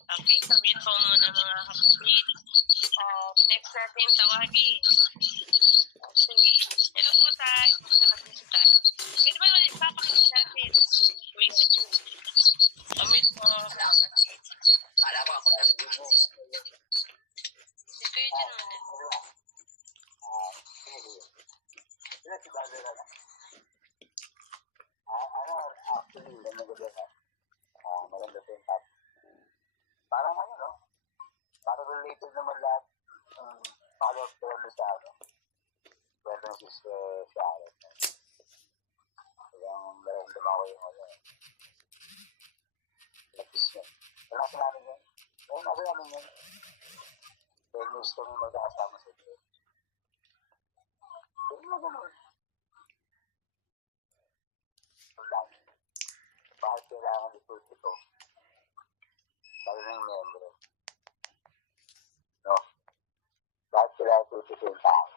Okay, sabihin po muna mga kapatid. Next natin tawagin. Hello po tayo. Nakasisi tayo. Pwede ba naman ipapakinggan natin? Sabihin po mga kapatid. Kala ko ako nalibig mo. Si Kuya dyan muna. Sila si Brother na. Actually, maganda na. Maganda sa yung topic. Parang no? Parang related naman lahat. Follow-up ko lang sa whether this is Sharon. Yung naramdaman ko yung nag-kiss niya. Nasa namin yun. Nasa namin yun. Dahil gusto mo magkakasama sa Diyos. Hindi mo ganun. Bakit kailangan ito? Lalo na yung membro. No? Bakit kailangan ito yung tao?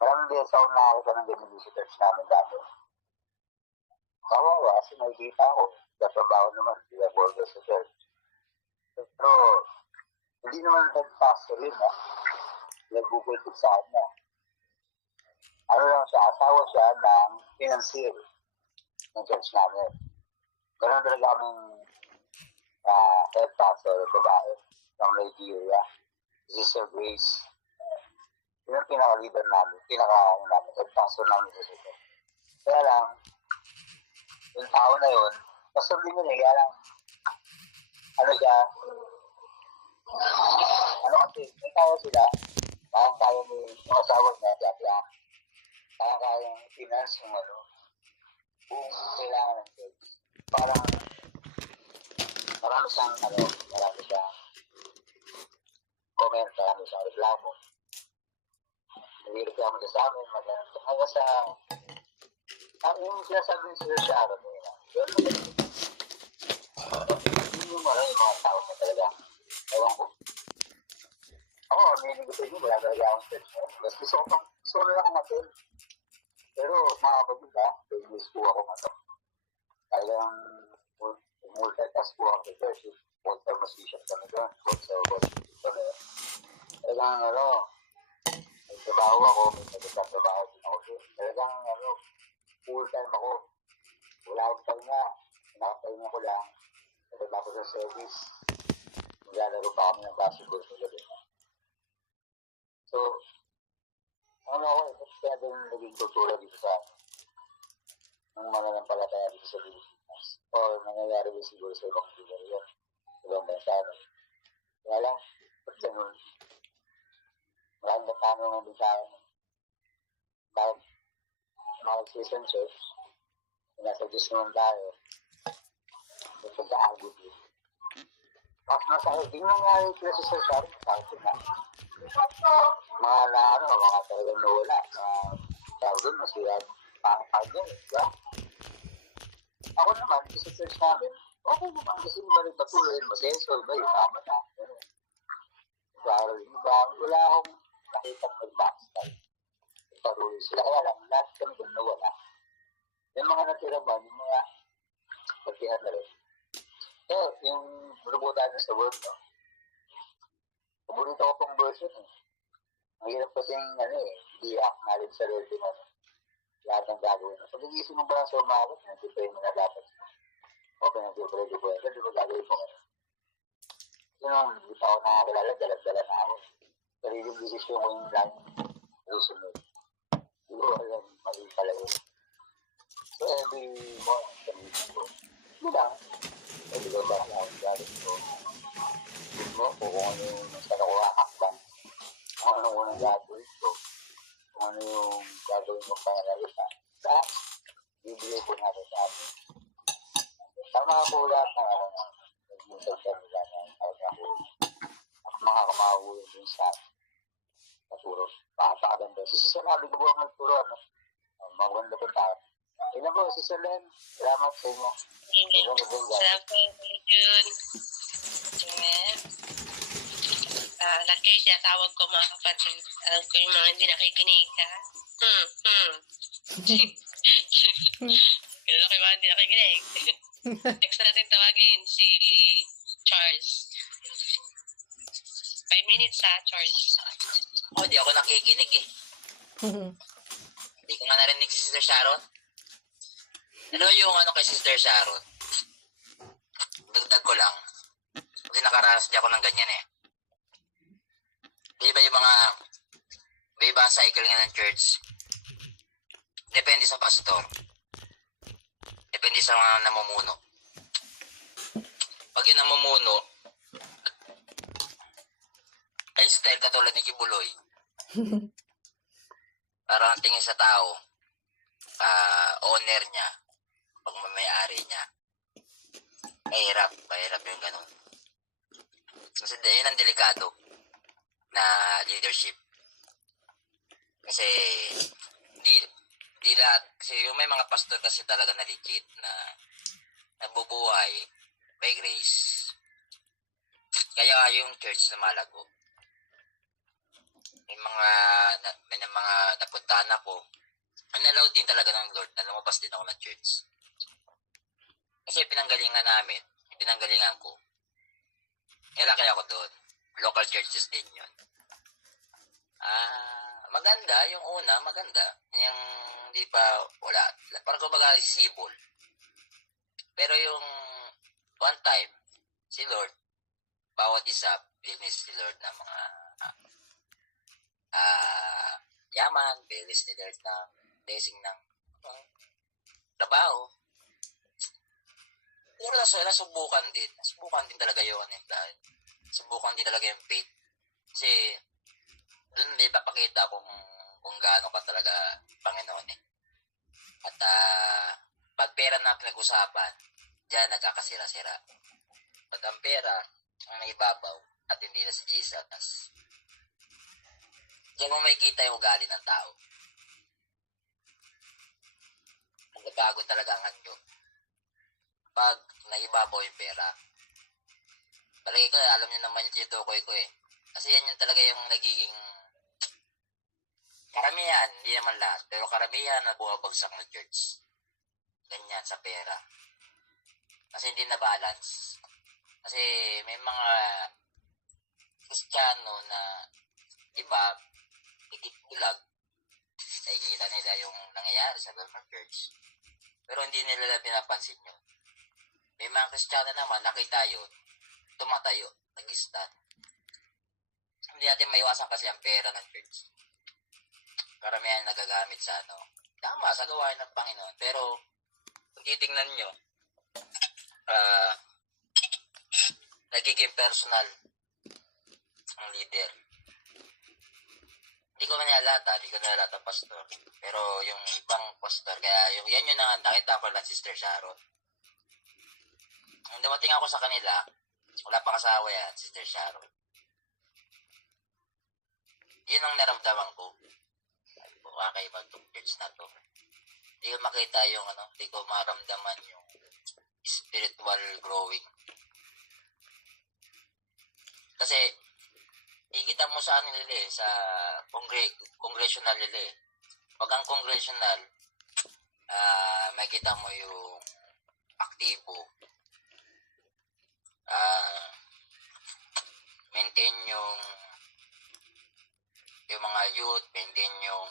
Maraming beses ako nakakita ng ganyan visitors namin dati. Kawawa, kasi nakikita ako. Katrabaho naman, sila border sa church. Pero, hindi naman nag-pastor yun nag-google sa kanya. Ano lang siya, asawa siya ng financier ng church namin. Meron talaga kaming head pastor, babae, ng Nigeria, Sister Grace. Yun ang pinaka-leader namin, head pastor namin sa Sister. Kaya lang, yung tao na yun, pastor din yun kaya lang, ano siya, kasi, may kaya sila, kaya ni yung asawa niya, kaya yung finance yung kung kailangan ng church. Parang, marami siyang comment, marami siyang reklamo. Nagreklamo siya sa amin, hanggang sa, yung sinasabi niya sa Sharon, yung mga tao na talaga, ewan ko. Ako, may negosyo wala talaga akong church. Mas gusto na lang natin. Pero, mga kapatid miss po ako nga. Talagang, multitask po ako sa church. Full-time mas bishop kami doon. Full-time kami. Talagang, trabaho ako, may nagtatrabaho din ako. Talagang, full time ako. Wala akong pahinga. Nakapahinga ko lang. Nagtatrabaho ko sa service. Maglalaro pa kami ng basketball sa gabi. So, kaya din naging kultura dito sa ng mananampalataya dito sa Pilipinas. O nangyayari din siguro sa ibang lugar yan. Ibang bansa. Kaya lang, ba't ganun? Maraming na tanong ng din sa akin. Bakit mga Christian church, nasa Diyos naman tayo, may pagkaagod yun. Mas masakit, di nangyari sila sa Sir Sharon, masakit na. Mga talagang nawala. Tawag doon, masira, pang yun, diba? Ako naman, sa church namin, okay naman, kasi ba nagpatuloy, masensor ba, yung tama na. Wala akong nakita mag-backstyle. Patuloy sila, kaya lang, lahat kami doon nawala. Yung mga natira ba, yung mga pagkihan na rin. So, yung rubutan sa word, no? Paborito ko pong version, eh. Ang hirap kasing, hindi acknowledge sa word yung lahat ng gagawin. So, nag-iisip mo ba lang sa umagot, nag-pray mo na dapat. O, pinag-pray ko po. Kasi ba gagawin po kayo? Nung hindi pa ako nakakilala, dalag-dala na ako. Sariling desisyon ko yung lang susunod. Siguro alam, mali pala yun. So, every morning, sabihin ko, lang, hindi ko ba akong gagawin ko. Hindi mo po kung ano yung saan ako kakakban. Kung ano unang gagawin ko. Kung ano yung gagawin mo pangalalita. Sa bibigay ko natin sa atin. Tama ako lahat na nag-usap sa nila na ako mga kamahulog din sa naturo. Pakapaganda. Sinabi ko buwag magturo. Maganda po tayo. Ina po, si Len. Salamat sa inyo. Salamat po, Jun. Amen. Lahat kayo sinatawag ko mga kapatid. Alam ko yung mga hindi nakikinig, ha? Kailan kayo mga hindi nakikinig? Next natin tawagin si Charles. 5 minutes, ha, Charles. Di ako nakikinig eh. Hindi ko nga narinig si Sister Sharon. Ano yung kay Sister Sharon? Dagdag ko lang. Kasi nakaranas di ako ng ganyan eh. Iba yung mga iba ang cycle nga ng church. Depende sa pastor. Depende sa mga namumuno. Pag yung namumuno, ay style katulad ni Kibuloy. Parang ang tingin sa tao, owner niya, pag may-ari niya, mahirap yung ganun. Kasi yun ang delikado na leadership. Kasi di lahat, kasi yung may mga pastor kasi talaga na legit na nabubuhay by grace. Kaya yung church na malago. May mga napuntahan ako, analaw din talaga ng Lord na lumabas din ako ng church. Kasi pinanggalingan ko. Kaya ako doon. Local churches din yun. Maganda, yung una, maganda. Yung di pa, wala. Parang kumbaga sibol. Pero yung one time, si Lord, bawat isa, bilis si Lord na mga yaman, bilis ni Lord na blessing ng trabaho. Pero nasubukan din. Nasubukan din talaga yung subukan din talaga yung faith. Kasi doon may papakita kung gaano ka talaga Panginoon eh. At pag pera na pinag-usapan, diyan nagkakasira-sira. Pag ang pera ang naibabaw at hindi na si Jesus, diyan mo makikita yung ugali ng tao. Magbabago talaga ang anyo pag naibabaw yung pera. Palagi ko, alam niyo naman yung tinutukoy ko eh. Kasi yan yung talaga yung nagiging karamihan, hindi naman lahat, pero karamihan na bumabagsak na church. Ganyan sa pera. Kasi hindi na balance. Kasi may mga Kristiyano na iba, tikit bulag, nakikita nila yung nangyayari sa loob ng church. Pero hindi nila pinapansin yun. May mga Kristiyano naman, nakita yun, tumatayo, nag-stand. Hindi natin maiwasan kasi ang pera ng church. Karamihan nagagamit sa tama, sa gawain ng Panginoon. Pero, kung titingnan nyo, nagiging personal ang leader. Hindi ko nalata pastor. Pero yung ibang pastor, kaya yan yung nakita ko lang, Sister Sharon. Nung dumating ako sa kanila, wala pa kasawa yan, Sister Sharon. Yun ang naramdaman ko. Sabi ko, kakaiba itong church na to. Hindi ko makita yung hindi ko maramdaman yung spiritual growing. Kasi, ikita mo sa nila sa congressional nila Pag ang congressional, makita mo yung aktibo, maintain yung mga youth, maintain yung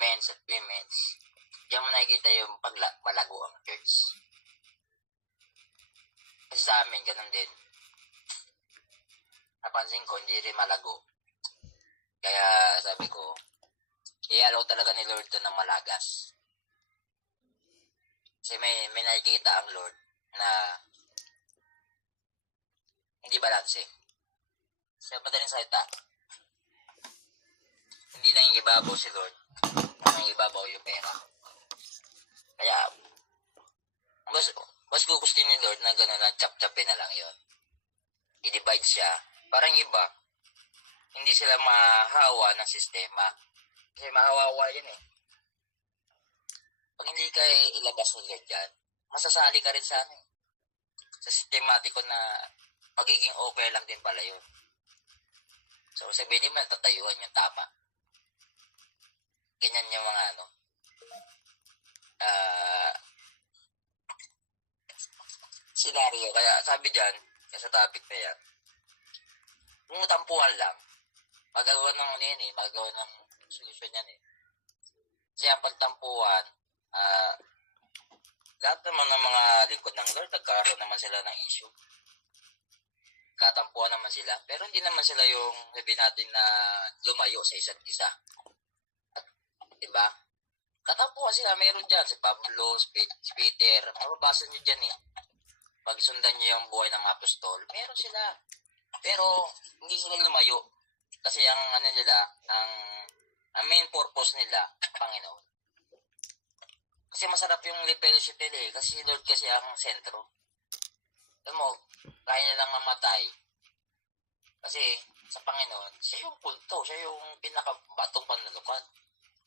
men's at women's. Diyan mo nakikita yung palago ang church. Kasi sa amin, ganun din. Napansin ko, hindi rin malago. Kaya sabi ko, i-allow talaga ni Lord to ng malagas. Kasi may nakikita ang Lord na hindi balanse. Sa madaling salita, hindi lang yung ibabaw si Lord, ang ibabaw yung pera. Kaya, mas gugustuhin ni Lord na gano'n na chap-chapin na lang yun. I-divide siya. Parang iba, hindi sila mahawa ng sistema. Kasi mahawawa yan Pag hindi ka ilabas ng Lord dyan, masasali ka rin sa sa sistematiko na magiging okay lang din pala yun. So, sabihin mo, tatayuan yung tama. Ganyan yung mga senaryo. Kaya sabi dyan, sa topic na yan, kung tampuhan lang, magawa ng magawa ng solusyon yan Kasi ang pagtampuhan, lahat naman ng mga lingkod ng Lord, nagkaroon naman sila ng issue. Katampuhan naman sila, pero hindi naman sila yung sabihin natin na lumayo sa isa't isa. Diba? Katampuhan sila, mayroon dyan, si Pablo, si Peter, mababasa nyo dyan Pag sundan nyo yung buhay ng apostol, meron sila. Pero, hindi sila lumayo. Kasi ang nila, ang main purpose nila, Panginoon. Kasi masarap yung fellowship nila kasi si Lord kasi ang sentro. Alam mo, kaya nilang mamatay. Kasi, sa Panginoon, siya yung punto, siya yung pinakabatong panlulukan.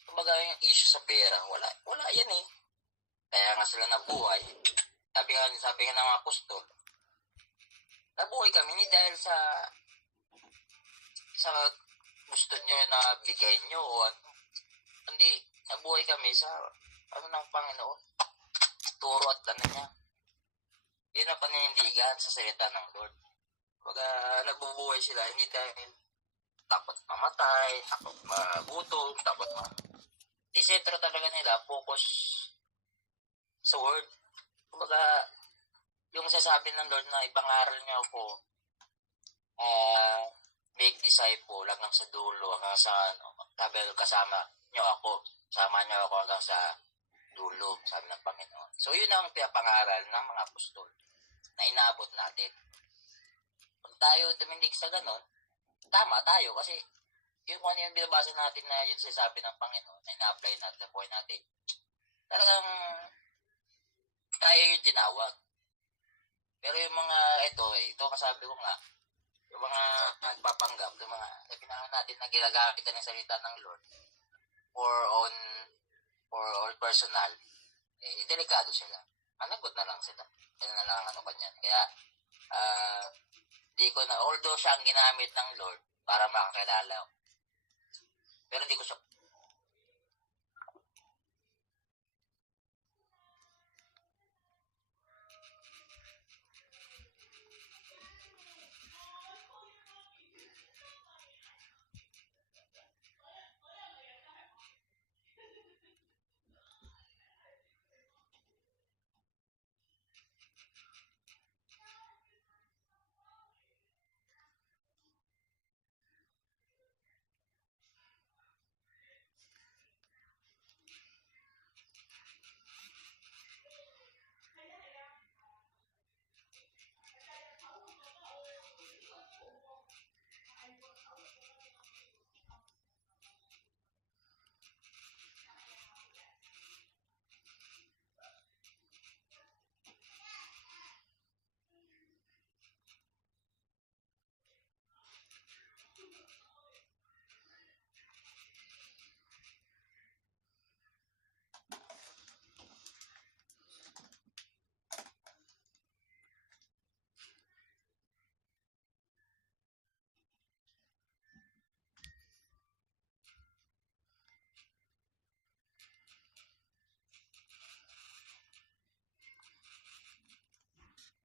Kumbaga yung issue sa pera, wala yan Kaya nga sila nabuhay. Sabi nga ng mga apostol, nabuhay kami dahil sa gusto nyo na bigay nyo hindi, nabuhay kami sa ng Panginoon. Turo at niya. Yun ang paninindigan sa salita ng Lord. Kumbaga, nabubuhay sila, hindi dahil takot mamatay, takot magutom, Di sentro talaga nila, focus sa word. Kumbaga, yung sasabi ng Lord na ipangaral niyo ako, make disciple hanggang sa dulo, hanggang sa sabi kasama niyo ako hanggang sa dulo, sabi ng Panginoon. So, yun ang pinapangaral ng mga apostol na inaabot natin. Pag tayo tumindig sa ganon, tama tayo kasi yung ano yung binabasa natin na yun sasabi ng Panginoon na ina-apply natin sa buhay natin. Talagang tayo yung tinawag. Pero yung mga ito kasabi ko nga, yung mga nagpapanggap, yung mga sabi natin na ginagamit ng salita ng Lord for personal, delikado sila. Managot na lang sila. Yan na lang kanya. Kaya, di ko na, although siya ang ginamit ng Lord para makakilala ko, pero hindi ko siya